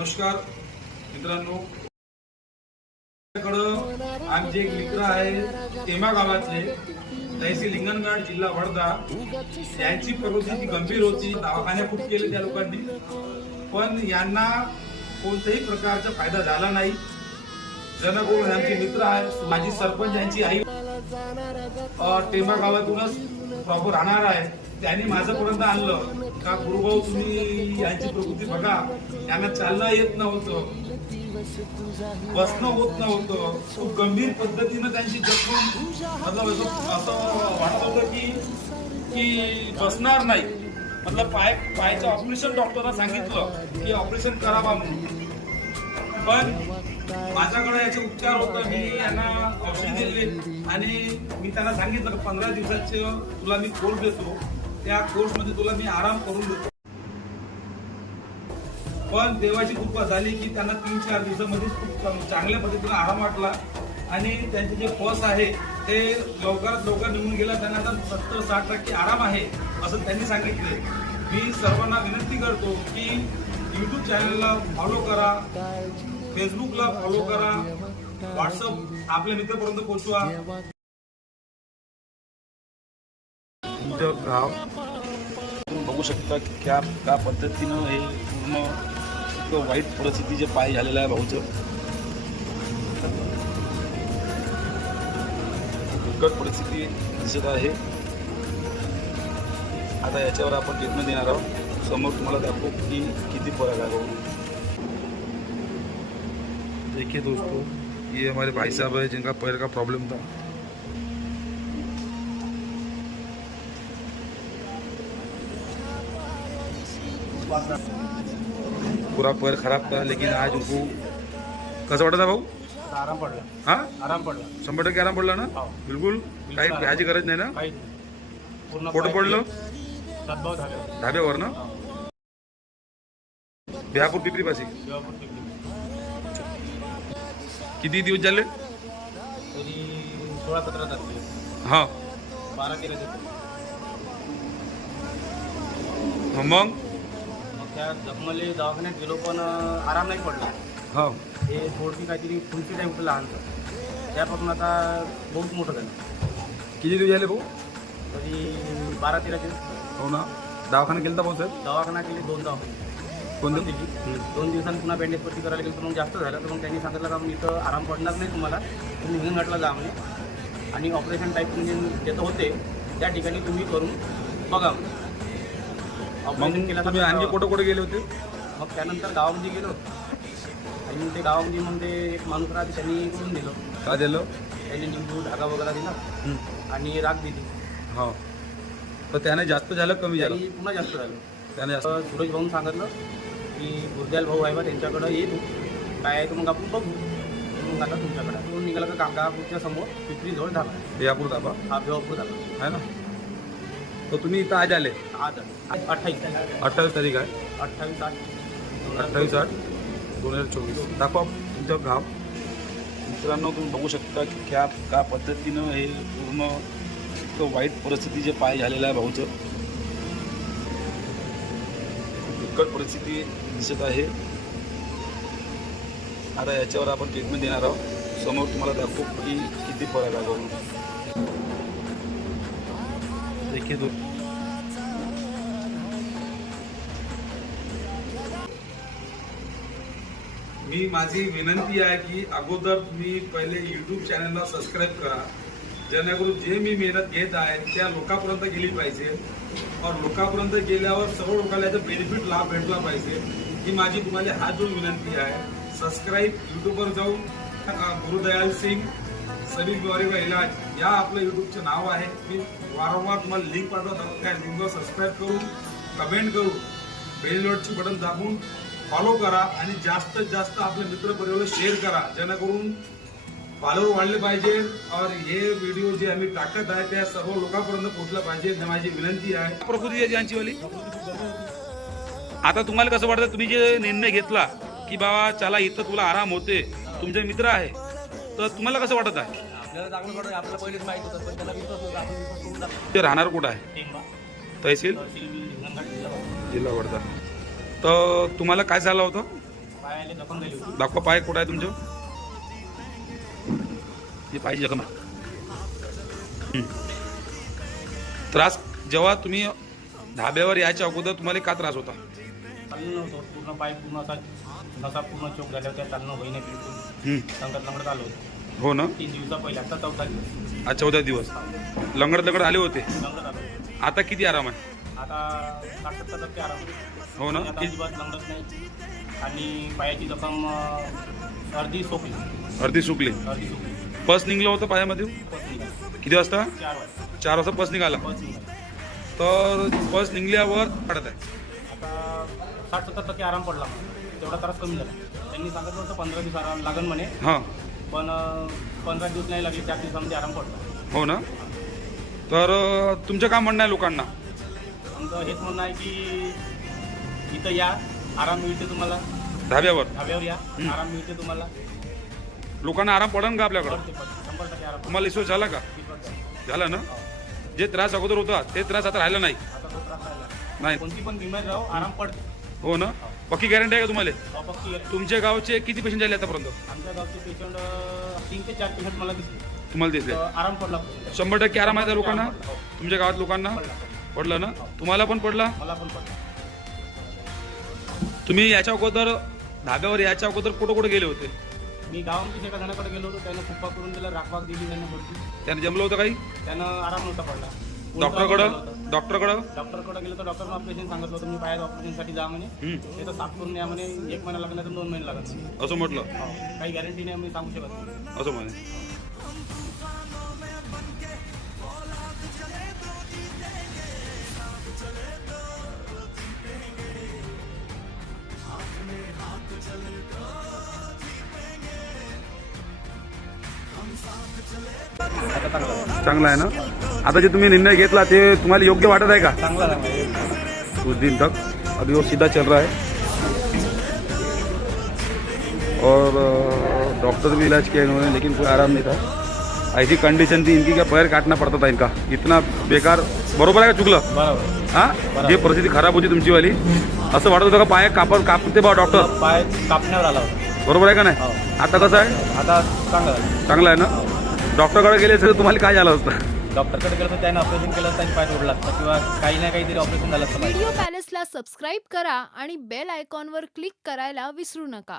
नमस्कार मित्रांनो, आमचे एक मित्र आहे टेमा गावातले, तहसील हिंगणघाट, जिल्हा वर्धा. यांची परिस्थिती गंभीर होती, दवाखाने खूप केले त्या लोकांनी, पण यांना कोणत्याही प्रकारचा फायदा झाला नाही. जनकोळ आमचे मित्र आहे, माझी सरपंच यांची आई टेमा गावातूनच प्रॉपर राहणार आहे. त्यांनी माझ्यापर्यंत आणलं का गुरुभाऊ तुम्ही यांची प्रकृती बघा, यांना चालणं येत नव्हतं, बसणं होत नव्हतं, खूप गंभीर पद्धतीनं त्यांची जखम मतलब असं वाटत होतं की बसणार नाही. मतलब पायाचं ऑपरेशन डॉक्टरना सांगितलं की ऑपरेशन करावा म्हणून, पण माझ्याकडे याचे उपचार होतं. मी यांना औषध दिले आणि मी त्यांना सांगितलं 15 दिवसाचे तुला मी कोर्स देतो, त्या कोर्समध्ये तुला मी आराम करून देतो. पण देवाची कृपा झाली की त्यांना 3-4 दिवसामध्ये खूप चांगल्या पद्धतीने आराम वाटला आणि त्यांचे जे पस आहे ते लवकरात लवकर निघून गेला. त्यांना आता 70-60% आराम आहे असं त्यांनी सांगितले. मी सर्वांना विनंती करतो की यूट्यूब चॅनलला फॉलो करा, फेसबुकला फॉलो करा, व्हॉट्सअप आपल्या मित्रांपर्यंत पोहोचवा. गाव बघू शकता की त्या पद्धतीनं हे पूर्ण इतकं वाईट परिस्थितीचे पाय झालेलं आहे भाऊचं. बिकट परिस्थिती दिसत आहे. आता याच्यावर आपण ट्रीटमेंट देणार आहोत. समोर तुम्हाला दाखवू की किती फरक आहे. देखिए दोस्तों, ये हमारे भाई साहब है जिनका पैर का प्रॉब्लम था. पूरा पैर खराब था, लेकिन आज उनको कसं वाटत भाऊ? आराम पडला. हा, आराम पडला. 100% आराम पडला ना? बिलकुल काही भ्याची गरज नाही ना? कुठं पडलं? धाब्यावर ना? बिहापूर पिपरी पाशी. किती दिवस झाले? तरी 16-17 तारखेला. हा, 12-13 मग त्या जखमले दवाखान्यात गेलो पण आराम नाही पडला. हा, हे थोडीशी काहीतरी फुलकी टाईप होतं लहानचं, त्यापासून आता बहुत मोठं झालं. किती दिवस झाले भाऊ? तरी 12-13 दिवस. हो ना, दवाखाना केला भाऊ साहेब? दवाखाना केले 2 दवाखाने. कोणतं? 2 दिवसांनी पुन्हा बँडेज पट्टी करायला गेलं तर मग जास्त झालं. तर मग त्यांनी सांगितलं का मग इथं आराम पडणार नाही तुम्हाला, तुम्ही हिंगणघाटला जा म्हणे आणि ऑपरेशन टाईप म्हणजे जेथं होते त्या ठिकाणी तुम्ही करून बघा. ऑपरेशन केलं. तुम्ही आणखी कुठं गेले होते? मग त्यानंतर गावामध्ये गेलो आणि ते गावामध्ये मग ते एक माणूस राहते त्यांनी करून दिलं. काय दिलं? त्यांनी निंबू धागा वगैरे दिला आणि राख दिली. हा, तर त्याने जास्त झालं कमी झालं? त्यांनी पुन्हा जास्त झालं. त्याने जास्त. सूरज भाऊन सांगितलं की गुरद्याल भाऊ आहे बा त्यांच्याकडं ये तू, काय आहे तर मग आपण बघू. मग आता तुमच्याकडे तो निघाला का काकापूरच्या समोर पिपरीजवळ धाबा. बिहापूर धाबा? हा, बिहापूर धाबा आहे ना. तर तुम्ही इथं आज आले? आज 28 तारीख आहे. 28/8/2024. दाखवा तुमचं गाव. मित्रांनो, तुम्ही बघू शकता की त्या पद्धतीनं हे पूर्ण इतकं वाईट परिस्थितीचे पाय झालेलं आहे भाऊचं. बिकट परिस्थिती दिसत आहे. आता याच्यावर आपण ट्रीटमेंट देणार आहोत. समोर तुम्हाला दाखवू की किती फरक आहे भाऊ. देखिए मी माझी विनंती आहे की अगोदर तुम्ही पहिले यूट्यूब चॅनलला सबस्क्राईब करा, जेणेकरून जे मी मेहनत घेत आहे त्या लोकांपर्यंत गेली पाहिजे और लोकांपर्यंत गेल्यावर सर्व लोकांना याचा बेनिफिट लाभ भेटला पाहिजे. ही माझी तुम्हाला हात जोडून विनंती आहे. सबस्क्राईब यूट्यूबवर जाऊन गुरुदयाल सिंग सभी बीमारी का इलाज या आपलं यूट्यूबचं नाव आहे. मी वारंवार तुम्हाला लिंक पाठवतो. त्या लिंकवर सबस्क्राईब करून, कमेंट करून, बेल नोटची बटन दाबून फॉलो करा आणि जास्तीत जास्त आपल्या मित्रपरिवाराला शेअर करा, जेणेकरून फॉलोअर वाढले पाहिजे और हे व्हिडिओ जे आम्ही टाकत आहे त्या सर्व लोकांपर्यंत पोहोचलं पाहिजे. माझी विनंती आहे. प्रकृती आहे यांची वाली. आता तुम्हाला कसं वाटतं, तुम्ही जे निर्णय घेतला की बाबा चला इथं तुला आराम होते, तुमचे मित्र आहे, तर तुम्हाला कसं वाटत आहे? आपल्याला चांगलं वाटतं. आपल्याला पहिलेच माहिती होतं पण त्याला विश्वास होता. आपण विश्वास करून टाकला. ते राहणार कुठं आहे? तहसील हिंगणघाट जिल्हा. जिल्हा वर्धा. तर तुम्हाला काय झालं होतं? पायाला जखम झाली होती. दाखवा पाय कुठं आहे तुमचं. हे पाहिजे जखम. त्रास जेव्हा तुम्ही धाब्यावर यायच्या अगोदर तुम्हाला का त्रास होता. चालणं नव्हतं पूर्ण पाय पूर्ण असा नसा पूर्ण चोक झाल्या होत्या. चालणं होईना बिलकुल. लंगडत आलो होतो. हो ना. 3 दिवसा पहिले आता 14 दिवस. आज 14 दिवस लंगड आले होते. लंगडत आलो. आता किती आराम आहे. आता 60-70% आराम आहे. हो ना. आता अजिबात लंगडत नाही. आणि पायाची जखम अर्धी सुकली. अर्धी सुकली. पस निघलं होतं पायामध्ये. किती वाजता. 4 वाजता पस निघाला. तर पस निघल्यावर पडत आहे. आता 60-70% आराम पडला. तेवढा त्रास कमी झाला. त्यांनी सांगितलं होतं 15 दिवस आराम लागन म्हणे. हां. पण 15 दिवस नाही लागले. 4 दिवसामध्ये आराम पडला. हो ना. तर तुमचं काय म्हणणं आहे लोकांना. आमचं हेच म्हणणं आहे की इथं या, आराम मिळते तुम्हाला. धाब्यावर या, आराम मिळते तुम्हाला. लोकांना आराम पडेल का आपल्याकडं. 100% आराम. तुम्हाला विश्वास झाला का. झाला ना. जे त्रास अगोदर होता ते त्रास आता राहिला नाही. आता तो त्रास राहिला नाही. कोणती पण बिमारी राहो आराम पडते. हो ना. पक्की गॅरंटी आहे का तुम्हाला. पक्की आहे. तुमच्या गावचे किती पेशंट झाले आतापर्यंत. आमच्या गावचे पेशंट 3 ते 4 पेशंट मला दिसले. तुम्हाला दिसले. आराम पडला. 100% आराम आहे त्या लोकांना. तुमच्या गावात लोकांना पडलं ना. तुम्हाला पण पडला. मला पण पडला. तुम्ही याच्या अगोदर धाब्यावर याच्या अगोदर कुठं गेले होते. मी गावामध्ये एका जणाकडे गेलो होतो. त्यानं कुप्पा करून दिला. राखवाक दिली त्यानं भरती. त्याने जमलं होतं काही. त्यानं आराम नव्हता पडला. डॉक्टरकडं डॉक्टरकडे गेलो तर डॉक्टरनं ऑपरेशन सांगितलं होतं. मी पायाच्या ऑपरेशनसाठी जा म्हणे. ते तर साफ करून या म्हणे. 1 महिना लागला तर 2 महिने लागत म्हणे. असं म्हटलं. काही गॅरंटी नाही मी सांगू शकत नाही. असं म्हणे. चांगला आहे ना. आता जे तुम्ही निर्णय घेतला ते तुम्हाला योग्य वाटत आहे का. चांगला कुछ दिन तक अभी वो सीधा चल रहा है और डॉक्टर भी इलाज किया इन्होंने लेकिन कोई आराम नहीं था. ऐसी कंडीशन थी इनकी क्या पैर काटना पड़ता था इनका. इतना बेकार. बरोबर आहे का चुकलं. बरोबर. हां. जे परिस्थिती खराब होती तुमची वाली असं वाटत होतं का पाय कापते बा डॉक्टर. पाय कापण्यावर आला होता. बरोबर आहे का नाही. आता कसं आहे. आता चांगलं आहे ना. डॉक्टरकडे गेले तर तुम्हाला काय झालं असतं. डॉक्टरकडे गेलं तर त्याने ऑपरेशन केलं तर पाय तोडला असतं किंवा काही ना काहीतरी ऑपरेशन झालं असतं. व्हिडिओ पॅलेसला सबस्क्राईब करा आणि बेल आयकॉनवर क्लिक करायला विसरू नका.